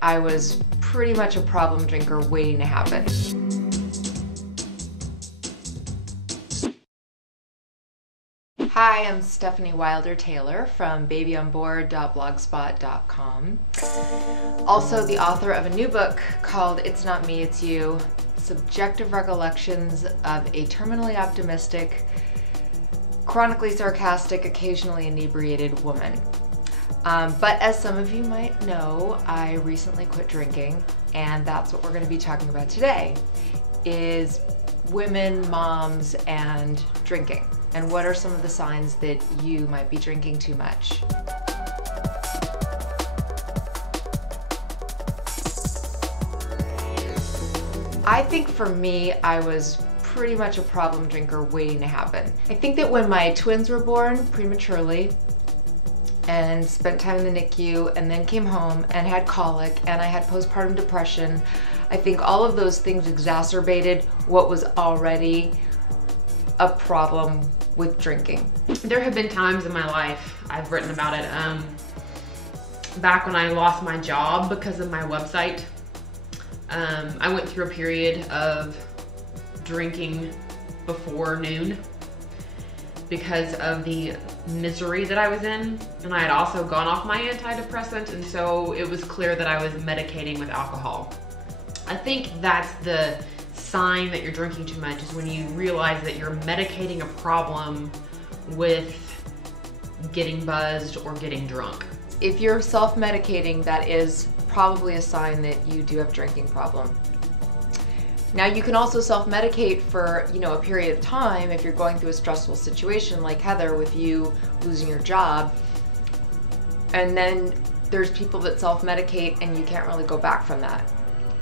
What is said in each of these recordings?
I was pretty much a problem drinker waiting to happen. Hi, I'm Stephanie Wilder-Taylor from babyonboard.blogspot.com. Also the author of a new book called It's Not Me, It's You, Subjective Recollections of a Terminally Optimistic, Chronically Sarcastic, Occasionally Inebriated Woman. But as some of you might know, I recently quit drinking, and that's what we're going to be talking about today, is women, moms, and drinking. And what are some of the signs that you might be drinking too much? I think for me, I was pretty much a problem drinker waiting to happen. I think that when my twins were born prematurely, and spent time in the NICU, and then came home and had colic, and I had postpartum depression. I think all of those things exacerbated what was already a problem with drinking. There have been times in my life, I've written about it, back when I lost my job because of my website. I went through a period of drinking before noon because of the misery that I was in, and I had also gone off my antidepressant, and so it was clear that I was medicating with alcohol. I think that's the sign that you're drinking too much, is when you realize that you're medicating a problem with getting buzzed or getting drunk. If you're self-medicating, that is probably a sign that you do have a drinking problem. Now you can also self-medicate for, a period of time if you're going through a stressful situation like Heather with you losing your job. And then there's people that self-medicate and you can't really go back from that.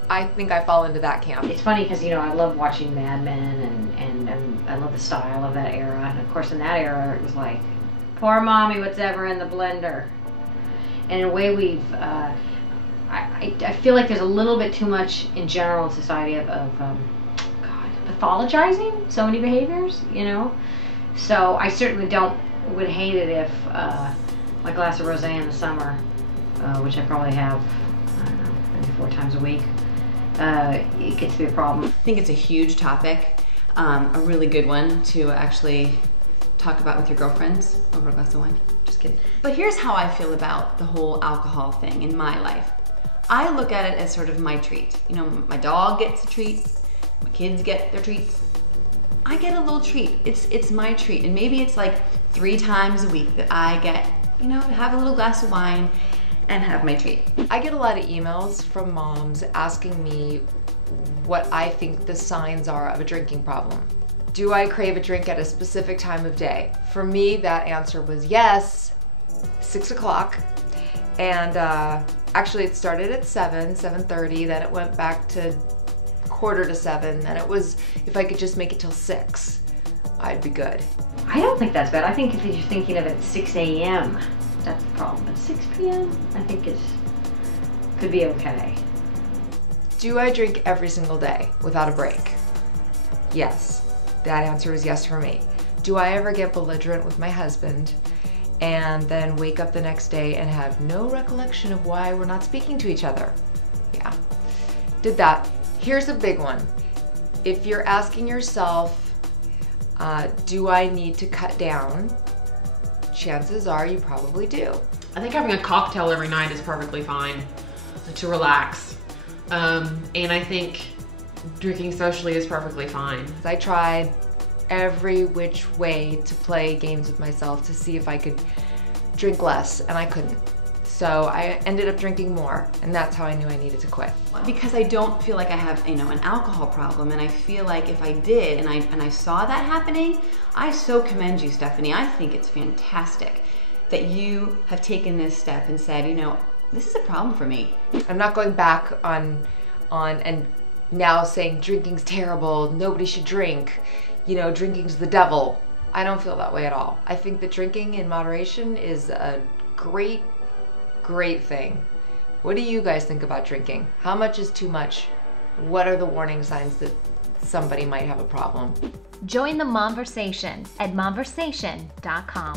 I think I fall into that camp. It's funny because, I love watching Mad Men and I love the style of that era. And of course in that era it was like, pour mommy whatever in the blender. And in a way we've, I feel like there's a little bit too much in general in society of pathologizing so many behaviors, So I certainly would hate it if my glass of rosé in the summer, which I probably have, I don't know, maybe 4 times a week, it gets to be a problem. I think it's a huge topic, a really good one to actually talk about with your girlfriends over a glass of wine. Just kidding. But here's how I feel about the whole alcohol thing in my life. I look at it as sort of my treat. My dog gets a treat, my kids get their treats. I get a little treat. It's my treat. And maybe it's like 3 times a week that I get, to have a little glass of wine and have my treat. I get a lot of emails from moms asking me what I think the signs are of a drinking problem. Do I crave a drink at a specific time of day? For me, that answer was yes, 6 o'clock. And actually it started at 7:30, then it went back to 6:45, then it was, if I could just make it till 6, I'd be good. I don't think that's bad. I think if you're thinking of it at 6 a.m., that's the problem. But 6 p.m., I think could be okay. Do I drink every single day without a break? Yes. That answer is yes for me. Do I ever get belligerent with my husband and then wake up the next day and have no recollection of why we're not speaking to each other? Yeah, did that. Here's a big one. If you're asking yourself, do I need to cut down? Chances are you probably do. I think having a cocktail every night is perfectly fine to relax. And I think drinking socially is perfectly fine. I tried every which way to play games with myself to see if I could drink less, and I couldn't. So I ended up drinking more, and that's how I knew I needed to quit. Because I don't feel like I have, an alcohol problem, and I feel like if I did, and I saw that happening, I so commend you, Stephanie. I think it's fantastic that you have taken this step and said, this is a problem for me. I'm not going back on and now saying drinking's terrible, nobody should drink, drinking's the devil. I don't feel that way at all. I think that drinking in moderation is a great thing. What do you guys think about drinking? How much is too much? What are the warning signs that somebody might have a problem? Join the Momversation at momversation.com.